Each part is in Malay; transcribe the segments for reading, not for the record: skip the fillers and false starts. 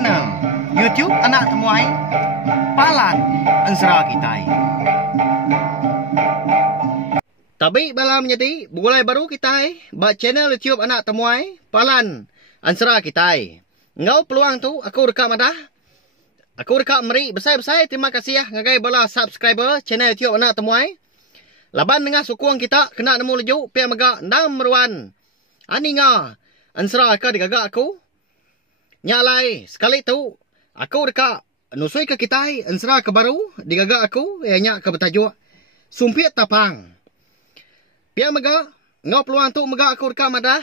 channel YouTube Anak Temuai Palan Ansara Kitai. Tapi malam jadi mulai baru kita buat channel YouTube Anak Temuai Palan Ansara Kitai. Ngau peluang tu aku rekam dah. Aku rekam meri besar-besar. Terima kasih ya ngagai bala subscriber channel YouTube Anak Temuai. Laban dengan sukung kita kena nemu leju pihak megak ndam meruan. Ani nga ansara ka digagak aku. Nyalai sekali tu aku dekat nusui ke kita ansara ke baru digagak aku ianya ke betajuk Sumpit Tapang. Pihak megak ngau peluang tu megak aku rekam dah.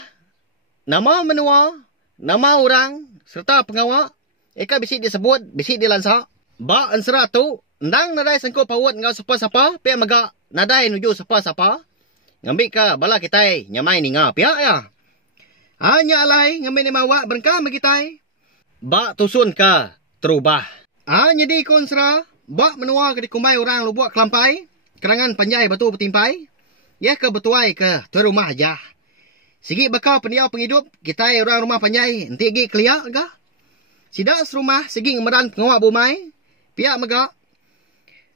Nama menua, nama orang serta pengawak eka bisik disebut, bisik dilansak. Ba ansara tu ndang nadai sangkut pawut ngau siapa-siapa pihak megak nadai nuju siapa-siapa. Ngambil ke bala kita nyamai ni ngau pihak ya. Hanya alai ngambil ni mawak berengkam kita. Bak tusun ke terubah. Jadi konsra bak menua ke dikumbai orang lubuak kelampai. Kerangan panjai batu bertimpai. Ya ke betuai ke terumah aja. Sigi bakal pendiau penghidup kita orang rumah panjai. Nanti gi keliak ke. Sidak serumah segi ngemedan pengawak bumai. Pihak megak.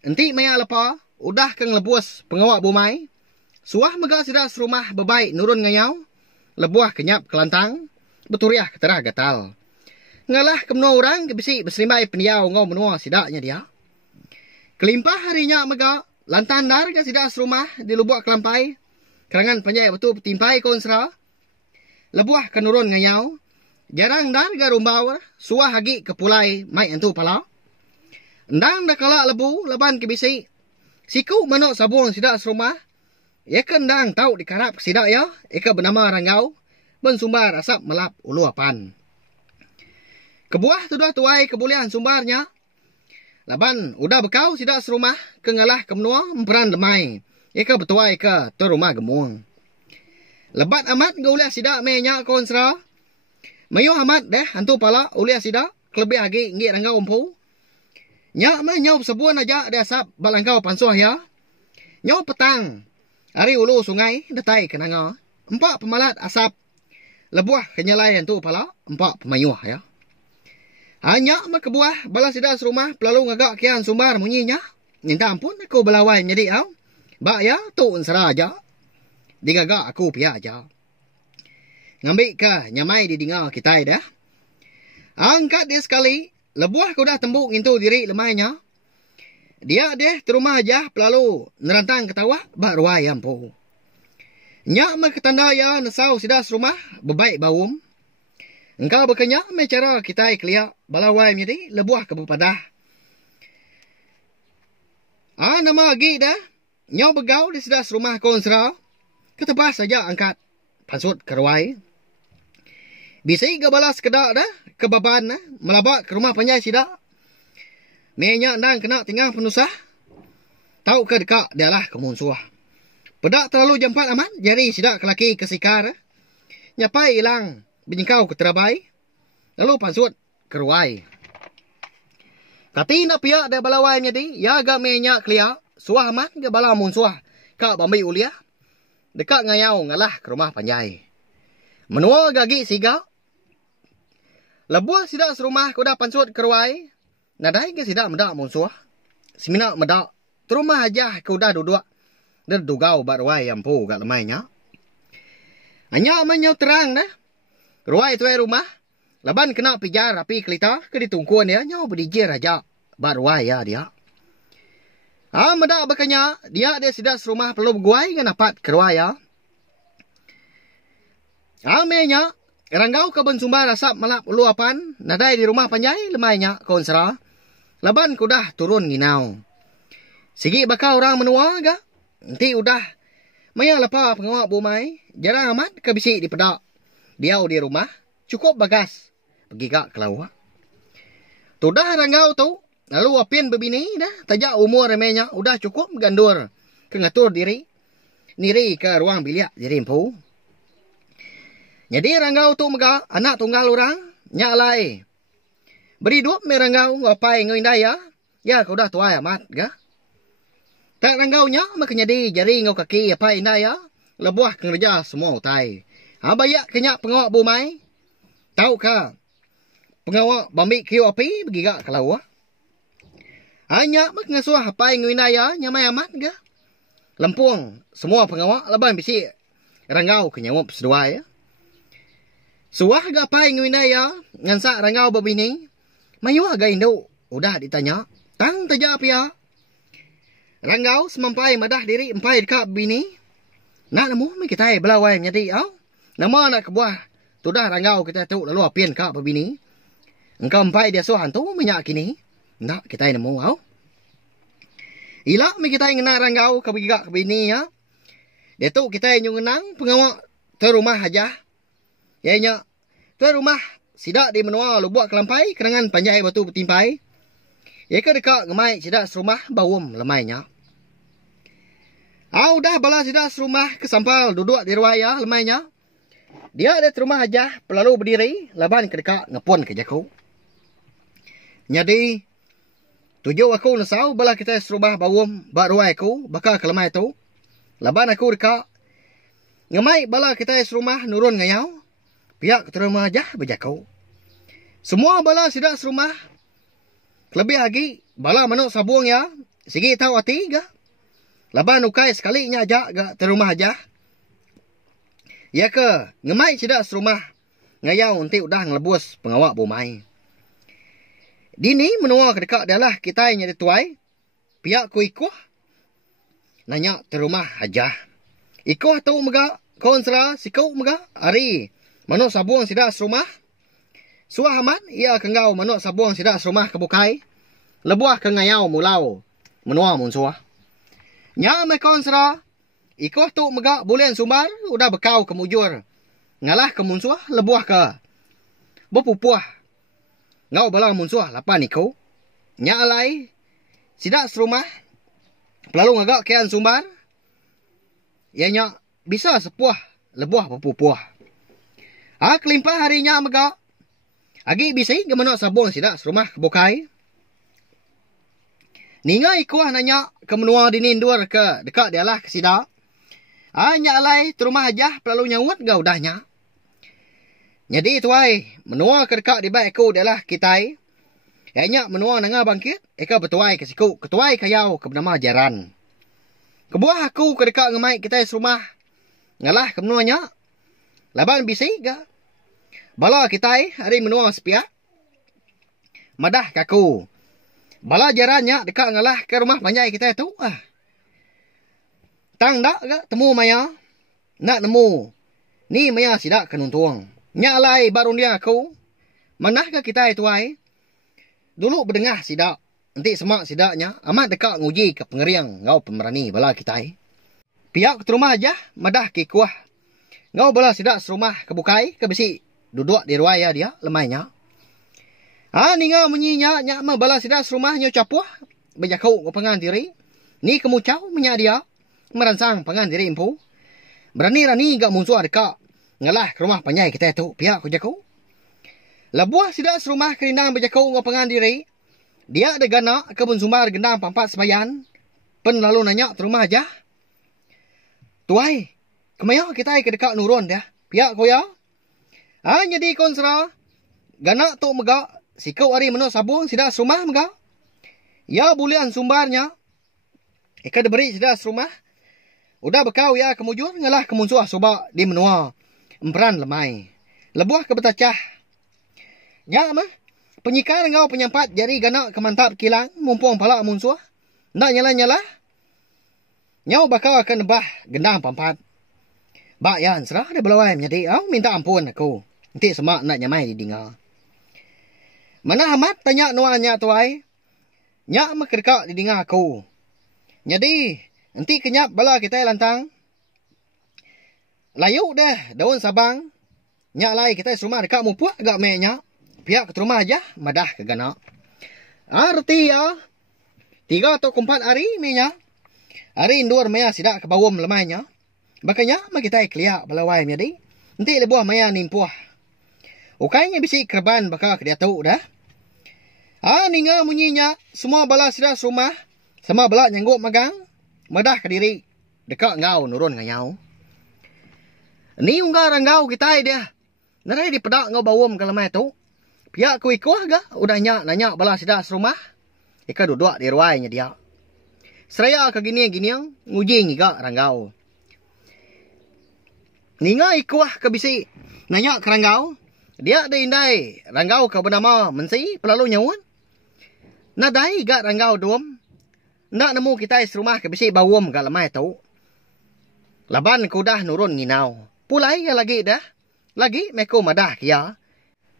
Nanti maya lepa. Udah keng lebus pengawak bumai. Suah megak sidak serumah bebaik nurun ngayau. Lebuah kenyap kelantang. Beturiah keterah gatal. Ngalah kemenua orang kebisik berselimbai pendiau ngau menua sidaknya dia. Kelimpah harinya megak. Lantan dar ke sidak serumah di lubuak kelampai. Kerangan panjai betul bertimpai konsra. Lebuah kenurun ngayau. Jarang dar ke rumbau. Suah hagi kepulai mai entu pala. Ndang dah kalak lebu leban kebisik. Siku manuk sabung sidak serumah. Eka ndang tahu dikarap sidak ya. Eka bernama Ranggau. Bensumbar asap melap ulu apan. Kebuah tu dah tuai kebolehan sumbarnya. Laban udah bekau sidak serumah ke ngalah ke menua memperan lemai. Eka bertuai ke rumah gemung. Lebat amat ke uliah sidak menya konsra. Mayu amat deh hantu pala uliah sidak. Kelebih lagi ngik Ranggau umpu. Nyak mah nyau sebuan aja dia asap balangkau pansuah ya. Nyau petang. Hari ulu sungai detai ke nanga. Empat pemalat asap. Lebuah kenyalayan tu pala. Empat pemayuah ya. Hanya mak kebuah balas sidak serumah pelalu ngagak kian sumbar munyinya. Minta ampun aku belawai jadi au. Bak ya tu unsara aja. Digagak aku pihak aja. Ngambil ke nyamai di dingal kita dah. Angkat dia sekali. Lebuah ku dah tembuk intu diri lemahnya. Dia deh terumah aja pelalu nerantang ketawa bak ruai ampu. Nyak mak ketanda ya nesau sidak serumah bebaik bawum. Engkau berkenyak mecara kita keliak balawai menjadi lebuah ke bepadah. Nama lagi dah. Nyau begau di sedas rumah konsra. Ketebas saja angkat. Pansut ke ruai. Bisa ke balas kedak dah. Ke baban dah. Melabak ke rumah panjai sidak. Menya nang kena tinggal penusah. Tahu ke dekat dia lah kemunsuah. Pedak terlalu jampat amat. Jari sidak kelaki kesikar. Nyapai hilang. Binyengkau ke terabai. Lalu pansut ke ruai. Kati nak pihak dia balawai menjadi. Ya agak menyak keliak. Suah amat ke bala munsuah. Kak bambi uliah. Dekat ngayau ngalah ke rumah panjai. Menua gagi siga. Lebuah sidak serumah kuda pansut ke ruai. Nadai ke sidak medak munsuah. Semina medak. Terumah aja kuda duduk. Dan dugau bat ruai yang pu kat lemainya. Hanya menyau terang dah. Ruai tuai rumah. Laban kena pijar api kelita. Ke ditungkuan dia. Nyau berdijir aja. Bar ruai ya dia. Medak bakanya. Dia sidak serumah perlu berguai. Kan dapat ke ruai ya. Menya. Ranggau ke bensumbar asap malap luapan. Nadai di rumah panjai. Lemainya konsra. Laban kudah turun nginau. Sigi bakal orang menua agak. Nanti udah. Maya lepa pengawak bumai. Jarang amat ke bisik di pedak. Dia di rumah, cukup bagas. Pergi kak ke lawak. Tu dah Ranggau tu. Lalu apin berbini dah. Tajak umur remenya. Udah cukup gandur. Kengatur diri. Niri ke ruang biliak jadi empu. Jadi Ranggau tu megak. Anak tunggal orang. Nyak lai. Beri duap me Ranggau. Ngapai ngawin ya. Ya kau dah tuai amat. Ga? Tak Ranggau nyak. Maka nyadi jari ngau kaki apa indah ya. Lebuah kerja semua utai. Bayak kenyak pengawak bumai. Tahu ke? pengawak bambi kiu api begiga kalau hanya mak ngasuh apa yang winaya nyamai amat ga lempuang semua pengawak laban bisi rangau kenyawap sedua ya suah ga apa yang winaya ngansa rangau babini mayu aga indo udah ditanya tang taja apa ya rangau semampai madah diri empai dekat bini nak namu mi kita belawai nyati au nama nak kebuah tudah rangau kita tu lalu apian ka babini engkau empai dia suhan tu minyak kini nak kita namu au ila mi kita ngena rangau ka biga ka bini ya dia tu kita nyung ngenang pengawak tu rumah aja ya nya tu rumah sidak di menua lu buat kelampai kenangan panjai batu bertimpai ya ke dekat ngemai sidak serumah bawum lemainya au dah bala sidak serumah kesampal duduk di ruaya lemainya dia ada rumah aja pelalu berdiri laban ke dekat ngepon ke jaku jadi tujuh aku nasau bala kita serumah bawum bak ruai aku bakal ke lemai tu laban aku dekat ngemai bala kita serumah nurun ngayau pihak terima aja berjakau semua bala sidak serumah lebih lagi bala manuk sabung ya sigi tahu hati ga laban ukai sekali nya aja ga terumah aja ya ke ngemai sidak serumah ngayau nanti udah ngelebus pengawak bomai dini menua ke dekat adalah kita yang jadi tuai pihak ku ikuh nanya terumah aja ikuh tu mega konsra sikau mega ari manuk sabung sidak serumah suah aman ia kengau manuk sabung sidak serumah kebukai lebuah ke ngayau mulau menua mun suah nya me konsra ikuh tu mega bulan sumbar udah bekau ke mujur ngalah ke munsuah lebuah ke bepupuah ngau bala munsuah lapan iku nya alai sidak serumah pelalu ngagak kean sumbar ianya bisa sepuah lebuah bepupuah kelimpah harinya mega agi bisi ke manuk sabung sidak serumah kebukai ninga ikuah nanya ke menua dinindur ke dekat dialah ke sidak nya alai terumah aja pelalu nyawut ga udahnya jadi tuai menua ke dekat di baik aku dialah kitai nya menua nanga bangkit eka betuai ke siku ketuai kayau ke bernama jaran kebuah aku ke dekat ngemai kita serumah ngalah ke menuanya laban bisi ga bala kitai hari menua sepiak madah kaku bala jarannya dekat ngalah ke rumah panjai kita tu tang dak ga temu maya nak nemu ni maya sidak kenuntuang nya alai baru dia aku manah ke kita itu ai dulu berdengah sidak nanti semak sidaknya amat dekat nguji ke pengeriang ngau pemerani bala kita pihak ke rumah aja madah ke kuah ngau bala sidak serumah kebukai ke besi duduk di ruaya dia lemainya ninga menyinya nya ma bala sidak serumahnya capuh bejakau pengan diri ni kemucau menya dia meransang pengan diri impu berani-rani gak muncul dekat ngalah ke rumah panjai kita tu pihak ku jakau labuah sidak serumah kerindang bejakau ngau pengan diri dia ada gana kebun sumbar gendang pampat sebayan pen lalu nanya ke rumah aja tuai kemaya kita ke dekat nurun dia pihak ku ya jadi konsra gana tu mega sikau ari manuk sabung sidak serumah mega ya bulian sumbarnya eka diberi sidak serumah udah bekau ya kemujur ngalah kemunsuah soba di menua emperan lemai lebuah ke betacah nya mah penyikar ngau penyampat jari gana kemantap kilang mumpung pala munsuah ndak nyala-nyala nyau bakal akan nebah gendang pampat bak yan serah ada belawai jadi minta ampun aku nanti semak nak nyamai di dinga mana amat tanya nuanya tuai nya mah kedekak di dinga aku jadi nanti kenyap bala kita lantang layu dah daun sabang nya lai kita serumah dekat mupuak agak menya pihak ke rumah aja madah ke gana arti ya 3 atau 4 hari menya hari indur maya sidak ke bawum lemainya makanya mak kita kliak balawai jadi nanti lebuah maya nimpuah ukainya bisi kerban bakal ke dia tahu dah ninga munyinya semua bala sidak serumah sama bala nyanggup magang madah ke diri dekat ngau nurun ngayau ni unggah ranggau kita dia narai di pedak ngau bawum ke lemai tu Pihak ku ikuah ga, udah nanya bala sidak serumah. Ika duduk di ruainya dia. Seraya ke gini-gini nguji ngiga ranggau. Ninga ikuah ke bisi. Nanya ke ranggau. Dia ada indai. Ranggau ke bernama mensi pelalu nyawun. Nadai ga ranggau duam. Nak nemu kita serumah ke bisi bawum ga lemai tau. Laban ku dah nurun nginau. Pulai ya lagi dah. Lagi meko madah kia.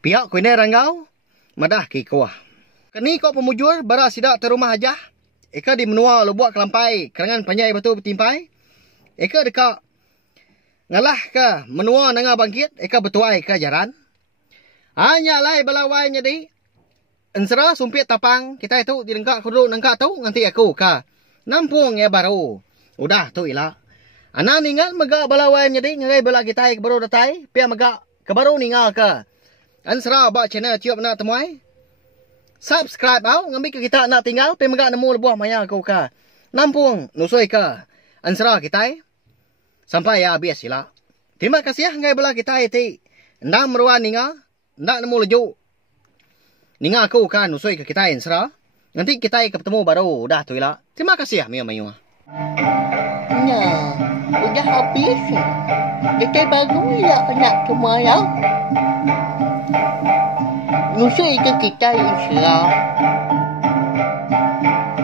Pihak ku ini ranggau. Madah ki kuah. Kini kau pemujur bara sidak terumah aja. Eka di menua lo buat kelampai. Kerangan panjai batu bertimpai. Eka dekat. Ngalah ke menua nengah bangkit. Eka bertuai ke jaran. Hanya lai balawainya di. Ensera sumpit tapang. Kita itu di nengkak kudu nengkak tu. Nanti aku ke. Nampung ya baru. Udah tu ilah. Anak ningal maga balawainya di. Ngagai bala kita baru datai. Pia maga ke baru ningal ke. Ensera buat channel Ciup Anak Temuai. Subscribe au ngambil ke kita nak tinggal pe maga nemu lebuah maya kau ka. Nampung nusoi ka. Ansra kita sampai ya habis sila. Terima kasih ya ngai bala kita iti. Ndak meruan ninga, ndak nemu leju. Ninga aku kan nusoi ke kita ansra. Nanti kita ketemu baru dah tu ila. Terima kasih ya Mia Mayu. Nah, udah habis. Kita baru ya Anak Temuai ya. Nusui ke kita insya